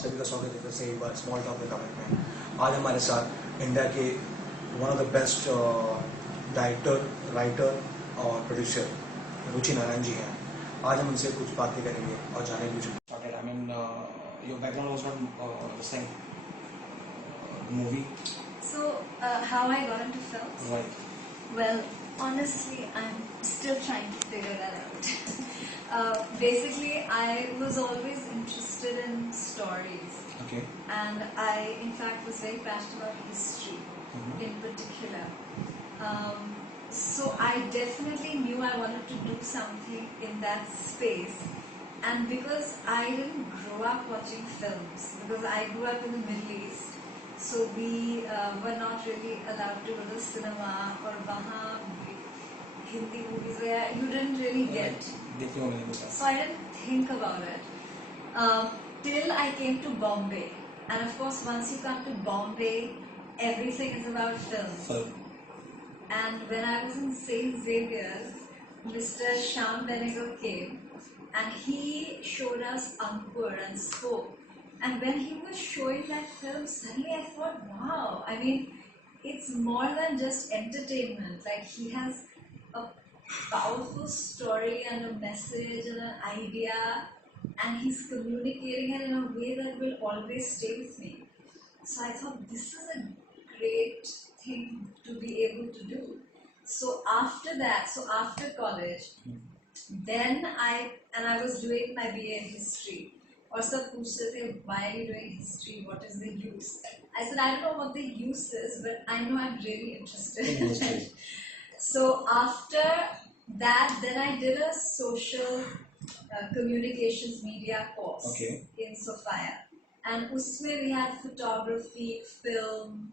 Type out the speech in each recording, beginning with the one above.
सभी का स्वागत है से एक बार स्मॉल टॉक विद अमित में। आज हमारे साथ इंडिया के one of the best director, writer और प्रोड्यूसर रुचि नारायण जी हैं। आज हम उनसे कुछ बातें करेंगे और जानेंगे कुछ। I mean, your background was not the same movie. So, how I got into films? Right. Well, honestly, I'm still trying to figure that out. Basically, I was always interested in stories. Okay. And I, in fact, was very passionate about history in particular. So I definitely knew I wanted to do something in that space. And because I didn't grow up watching films, because I grew up in the Middle East, so we were not really allowed to go to cinema or wahan Hindi movies where you didn't really get. So I didn't think about it till I came to Bombay. And of course, once you come to Bombay, everything is about film. And when I was in St. Xavier's, Mr. Shyam Benegal came and he showed us Ankur and Spoke. And when he was showing that film, suddenly I thought, wow, I mean, it's more than just entertainment. Like, he has a powerful story and a message and an idea, and he's communicating it in a way that will always stay with me. So I thought, this is a great thing to be able to do. So after that, after college, then I was doing my BA in history. Or सब पूछते थे, why are you doing history? What is the use? I said, I don't know what the use is, but I know I'm really interested in it. So after that, then I did a social communications media course in Sophia. And usme we had photography, film,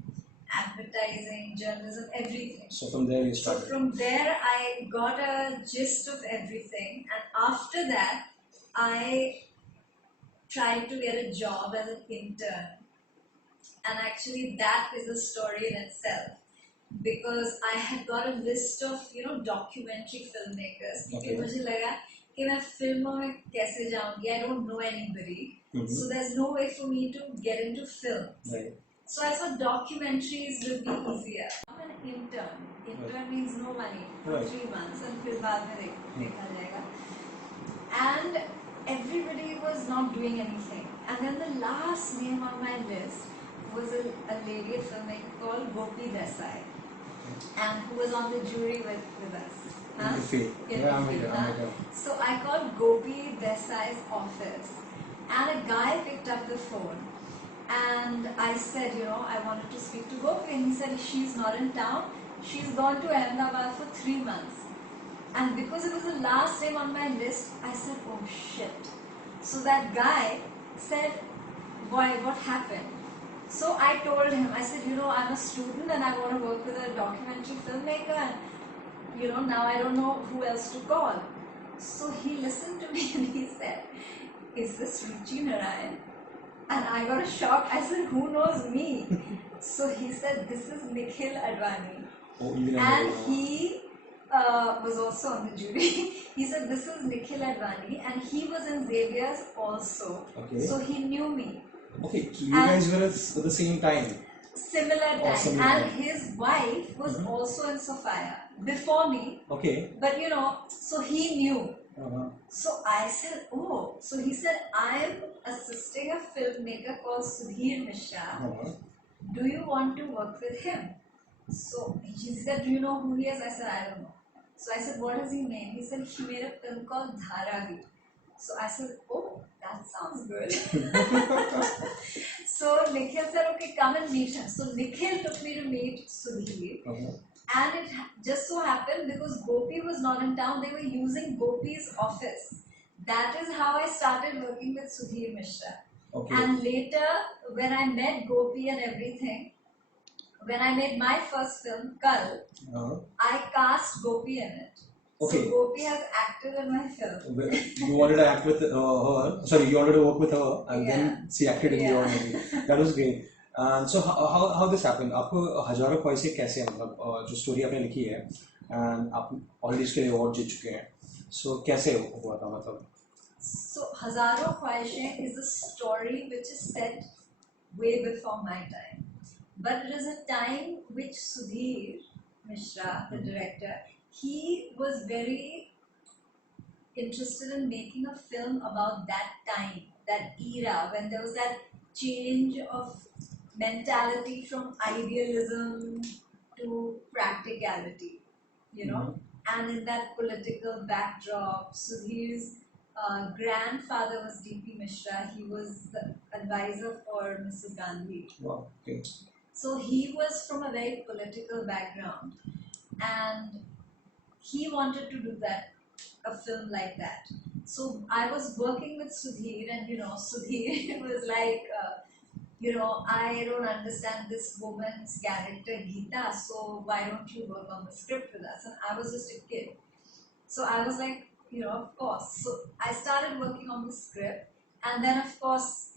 advertising, journalism, everything. So from there you started? So from there I got a gist of everything, and after that I tried to get a job as an intern. And actually that is a story in itself, because I had got a list of, documentary filmmakers. Because मुझे लगा कि मैं फिल्मों में कैसे जाऊंगी? I don't know anybody. So there's no way for me to get into films. Right. So I thought documentaries will be easier. I'm an intern. Intern means no money for 3 months, and फिर बाद में देखा जाएगा. And everybody was not doing anything. And then the last name on my list was a lady, a filmmaker called Gopi Desai, and who was on the jury with us. So I called Gopi Desai's office, and a guy picked up the phone. And I said, I wanted to speak to Gopi, and he said, she's not in town. She's gone to Ahmedabad for 3 months. And because it was the last name on my list, I said, oh shit. So that guy said, why, what happened? So I told him, I said, I'm a student and I want to work with a documentary filmmaker, and, now I don't know who else to call. So he listened to me and he said, is this Ruchi Narain? And I got a shock. I said, who knows me? So he said, this is Nikhil Advani. And he was also on the jury. He said, this is Nikhil Advani, and he was in Xavier's also. So he knew me. Okay, so you guys were at the same time? Similar time. And his wife was also in Sophia before me. Okay. But so he knew. So I said, oh. So he said, I am assisting a filmmaker called Sudhir Mishra. Do you want to work with him? So he said, do you know who he is? I said, I don't know. So I said, what is his name? He said, he made a film called Dharavi. So I said, oh, that sounds good. So Nikhil said, okay, come and meet him. So Nikhil took me to meet Sudhir. And it just so happened, because Gopi was not in town, they were using Gopi's office. That is how I started working with Sudhir Mishra. And later, when I met Gopi and everything, when I made my first film, Kal, I cast Gopi in it. So Gopi has acted in my film. You wanted to act with her, sorry, you wanted to work with her, and then she acted in your movie. That was great. So how this happened? आपको हजारों ख्वाहिशें कैसे मतलब जो story आपने लिखी है and आप already इसके लिए अवार्ड जीत चुके हैं, so कैसे हुआ था मतलब? So Hazaaron Khwaishein is a story which is set way before my time. But it is a time which Sudhir Mishra, the director, he was very interested in making a film about that time, that era, when there was that change of mentality from idealism to practicality, you know. And in that political backdrop, Sudhir's grandfather was D.P. Mishra. He was the advisor for Mrs. Gandhi. Wow. Okay. So he was from a very political background, and he wanted to do that, a film like that. So I was working with Sudhir, and Sudhir was like, I don't understand this woman's character Geeta, so why don't you work on the script with us? And I was just a kid. So I was like, of course. So I started working on the script, and then of course,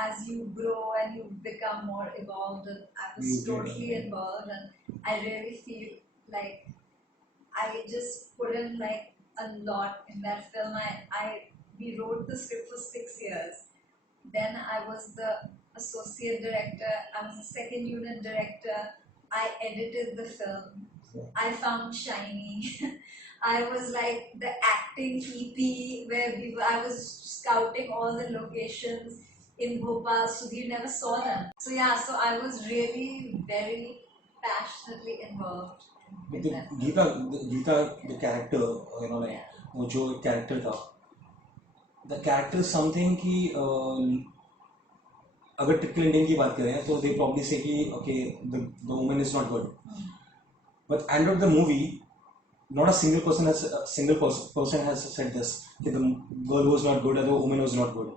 as you grow and you become more evolved, and I was totally involved, and I really feel like I just put in like a lot in that film. We wrote the script for 6 years. Then I was the associate director. I was the second unit director. I edited the film. I found Shiny. I was like the acting EP where I was scouting all the locations in Bhopal. Sudhir never saw them. So yeah, so I was really very passionately involved. But the character, like वो जो character था, the character is something कि अगर typical Indian की बात करें तो they probably say कि okay the woman is not good, but end of the movie not a single person has said this that the girl was not good or the woman was not good.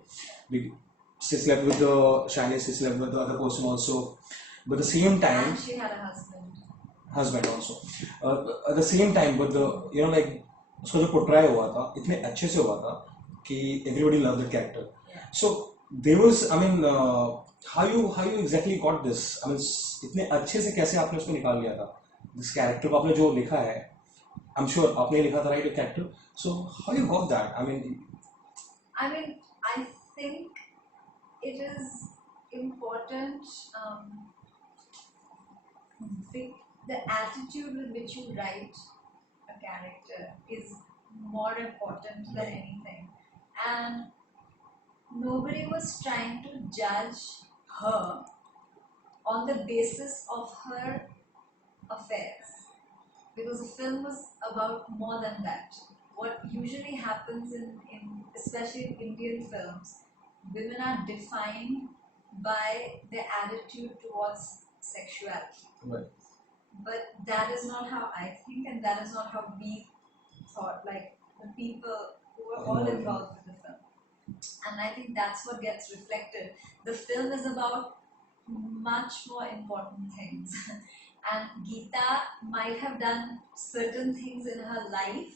She slept with the Shiny, she slept with the other person also, but at the same time and she had a husband also. At the same time, but the like उसका जो portray हुआ था इतने अच्छे से हुआ था कि everybody loved the character. So there was, I mean, how you exactly got this? I mean, इतने अच्छे से कैसे आपने उसको निकाल लिया था? This character को आपने जो लिखा है, I'm sure आपने लिखा था, right, a character. So how you got that? I mean, I think it is important. The attitude with which you write a character is more important than anything. And nobody was trying to judge her on the basis of her affairs, because the film was about more than that. What usually happens in especially in Indian films, women are defined by their attitude towards sexuality. right. But that is not how I think, and that is not how we thought, like the people who were all involved with the film. And I think that's what gets reflected. The film is about much more important things. And Geeta might have done certain things in her life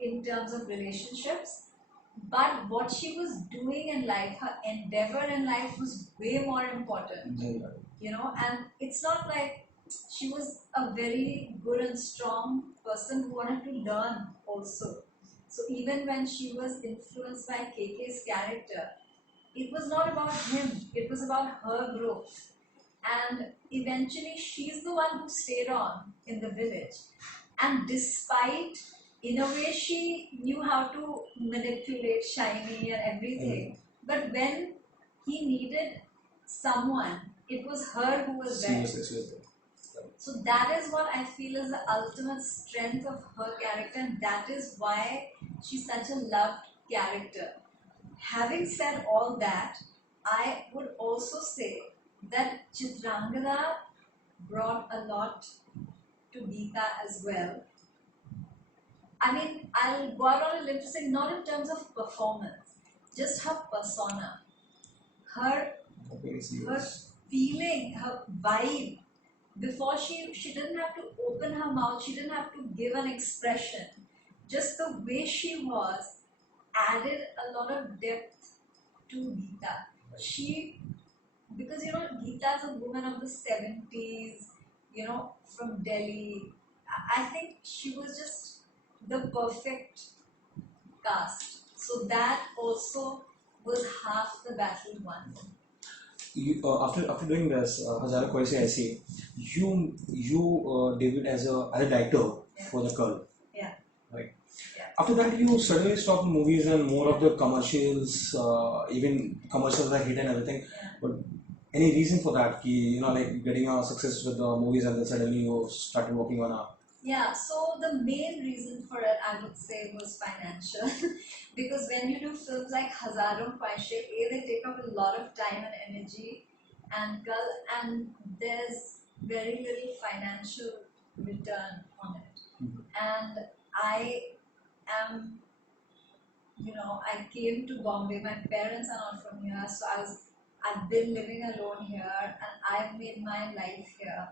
in terms of relationships, but what she was doing in life, her endeavor in life, was way more important. And it's not like she was a very good and strong person who wanted to learn also. So even when she was influenced by KK's character, it was not about him, it was about her growth. And eventually she's the one who stayed on in the village. And despite, in a way, she knew how to manipulate Shiny and everything. But when he needed someone, it was her who was there. So that is what I feel is the ultimate strength of her character, and that is why she's such a loved character. Having said all that, I would also say that Chitrangada brought a lot to Geeta as well. I mean, I'll go out on a limb to say not in terms of performance, just her persona, her feeling, her vibe. Before she didn't have to open her mouth, she didn't have to give an expression. Just the way she was added a lot of depth to Geeta. Because Geeta is a woman of the 70s, from Delhi. I think she was just the perfect cast. So that also was half the battle won. After doing this, Hazaaron Khwaishein Aisi, you debuted as a director for the girl, Yeah. right? Yeah. After that, you suddenly stopped movies and more of the commercials, even commercials are hit and everything. Yeah. But any reason for that? Like getting a success with the movies and then suddenly you started working on a. Yeah, so the main reason for it, I would say, was financial. Because when you do films like Hazaaron Khwaishein, they take up a lot of time and energy, and there's very little financial return on it. Mhm. And I am, I came to Bombay. My parents are not from here, so I've been living alone here, and I've made my life here.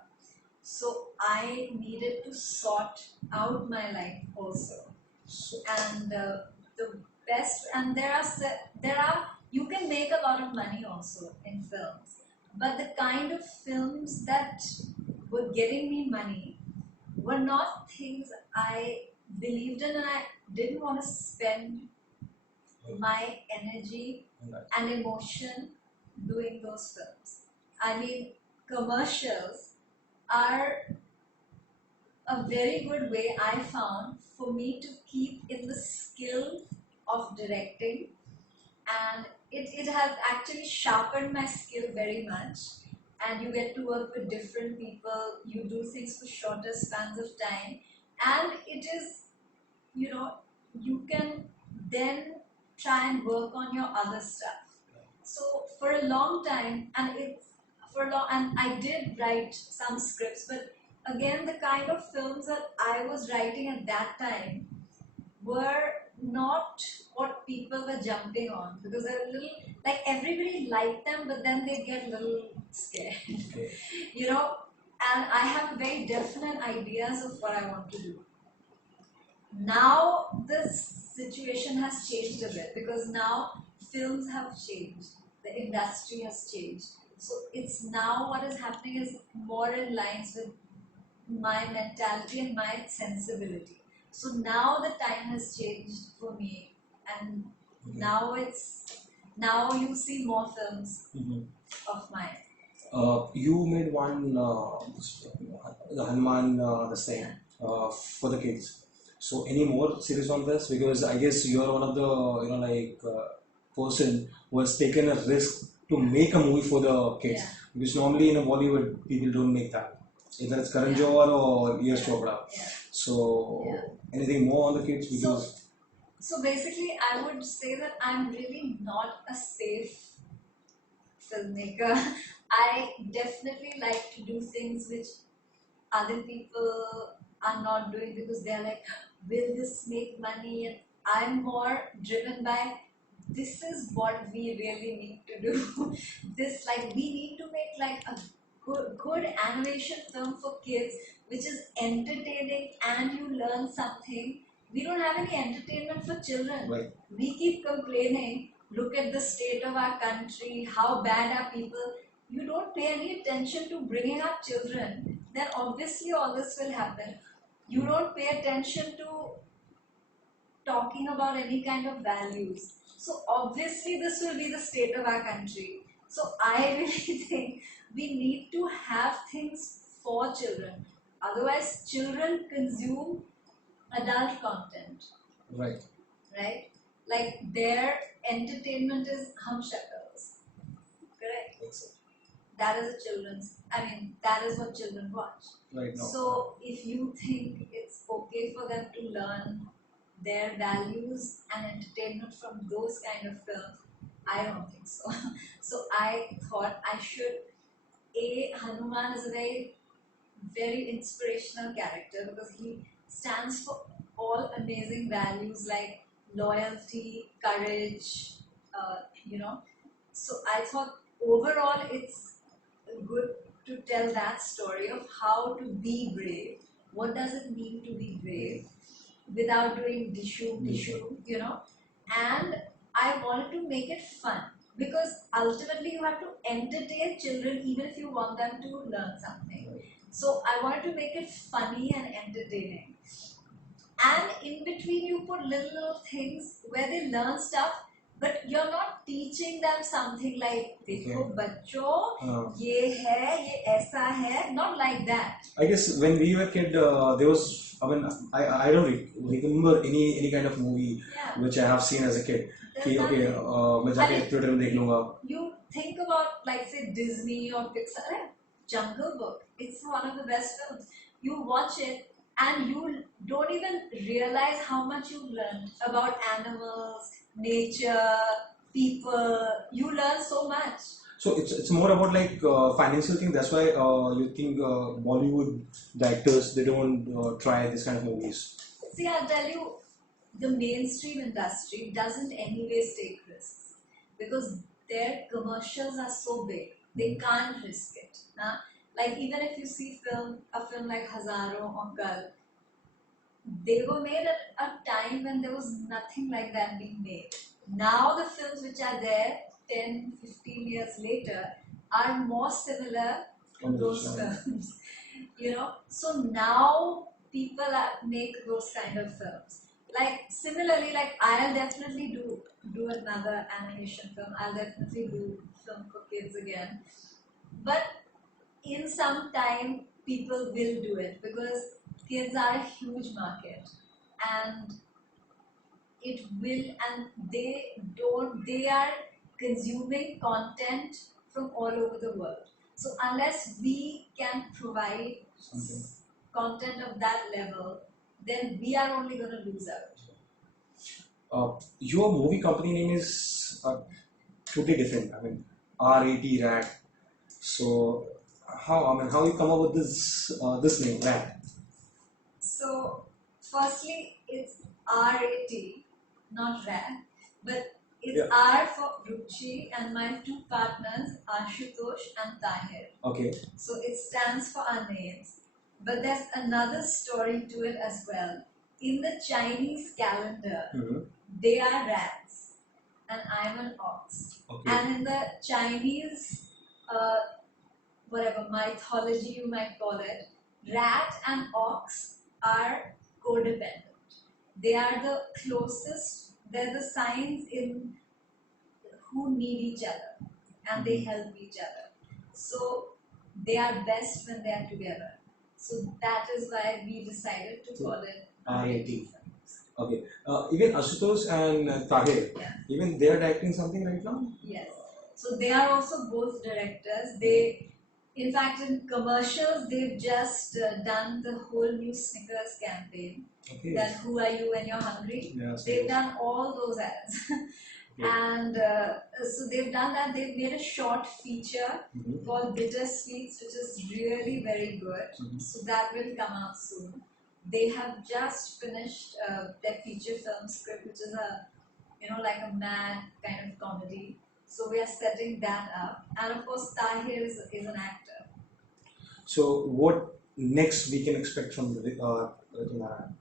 So I needed to sort out my life also. So, And the best, and there are you can make a lot of money also in films, but the kind of films that were getting me money were not things I believed in, and I didn't want to spend my energy and emotion doing those films. I mean, commercials are a very good way I found for me to keep in the skill of directing, and it has actually sharpened my skill very much. And you get to work with different people, you do things for shorter spans of time, and it is, you can then try and work on your other stuff. So for a long time, and I did write some scripts, but again, the kind of films that I was writing at that time were not what people were jumping on, because they're a little like everybody liked them, but then they get a little scared, okay. you know. And I have very definite ideas of what I want to do. Now this situation has changed a bit, because now films have changed, the industry has changed. So it's now what is happening is more in lines with my mentality and my sensibility. So now the time has changed for me, and now you see more films of mine. You made one, the Hanuman, this thing, for the kids. So any more series on this? Because I guess you are one of the, person who has taken a risk to make a movie for the kids. Yeah. Because normally in a Bollywood, people don't make that. Either it's Karan Yeah. Johar or Yash Chopra. Yeah. So Yeah. anything more on the kids? Because So basically, I would say that I'm really not a safe filmmaker. I definitely like to do things which other people are not doing, because they're like, will this make money? And I'm more driven by, this is what we really need to do. We need to make like a good animation film for kids, which is entertaining and you learn something. We don't have any entertainment for children. right. We keep complaining, look at the state of our country, how bad are people. You don't pay any attention to bringing up children, then obviously all this will happen. You don't pay attention to talking about any kind of values. So obviously this will be the state of our country. So I really think we need to have things for children. Otherwise, children consume adult content, Right. right? Like their entertainment is hum shakals, correct? That is that is what children watch. Right now. So if you think it's okay for them to learn their values and entertainment from those kind of films, I don't think so. So I thought I should. Hanuman is a very inspirational character, because he stands for all amazing values like loyalty, courage, So I thought overall it's good to tell that story of how to be brave. What does it mean to be brave without doing dishu, And I wanted to make it fun, because ultimately you have to entertain children even if you want them to learn something. So I wanted to make it funny and entertaining. And in between you put little things where they learn stuff, but you're not teaching them something like देखो बच्चों ये ऐसा है, not like that. I guess when we were kid, there was, I mean, I don't remember any kind of movie which I have seen as a kid. कि okay, मैं जाके theater में देख लूँगा. You think about like say Disney or Pixar, Jungle Book. It's one of the best films. You watch it and you don't even realize how much you've learned about animals, nature, people. You learn so much. So it's more about like financial thing. That's why you think Bollywood directors, they don't try this kind of movies. See, I'll tell you, the mainstream industry doesn't anyways take risks because their commercials are so big. They can't risk it. Nah? Like even if you see a film like Hazaaron Khwaishein, they were made at a time when there was nothing like that being made. Now the films which are there 10, 15 years later are more similar to those films. So now people make those kind of films. Like similarly, like I'll definitely do another animation film. I'll definitely do film for kids again. But in some time, people will do it because kids are a huge market, and it will, and they are consuming content from all over the world. So unless we can provide content of that level, then we are only going to lose out. Your movie company name is totally different. I mean, Raat. So how you come up with this name, Raat? So firstly, it's RAT, not Raat, but it's R for Ruchi and my two partners, Ashutosh and Tahir. Okay. So it stands for our names. But there's another story to it as well. In the Chinese calendar, they are rats and I'm an ox. Okay. And in the Chinese, mythology you might call it, rat and ox are codependent. They are the closest, they're the signs in who need each other and they help each other. So they are best when they are together. So that is why we decided to call it RAT. Okay. Even Ashutosh and Tahir, even they are directing something right now? Yes. So they are also both directors. They, in fact, in commercials, they've just done the whole new Snickers campaign. Okay. That Who Are You When You're Hungry? Yes, they've done all those ads. And so they've done that. They've made a short feature called Bitter Sweets, which is really very good. So that will come out soon. They have just finished their feature film script, which is like a mad kind of comedy. So we are setting that up. And of course, Tahir is an actor. So what next we can expect from Ruchi Narain?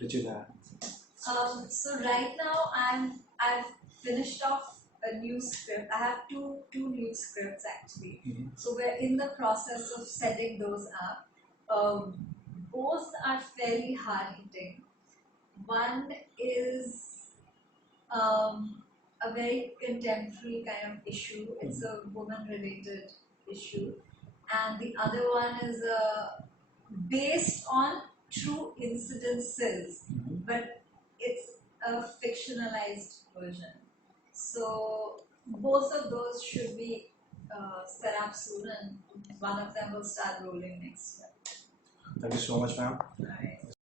Ruchi Narain. So right now I've finished off a new script. I have two new scripts actually. So we're in the process of setting those up. Both are fairly hard hitting. One is a very contemporary kind of issue. It's a woman related issue. And the other one is based on true incidences, but it's a fictionalized version. So both of those should be set up soon, and one of them will start rolling next year. Thank you so much, ma'am. All right.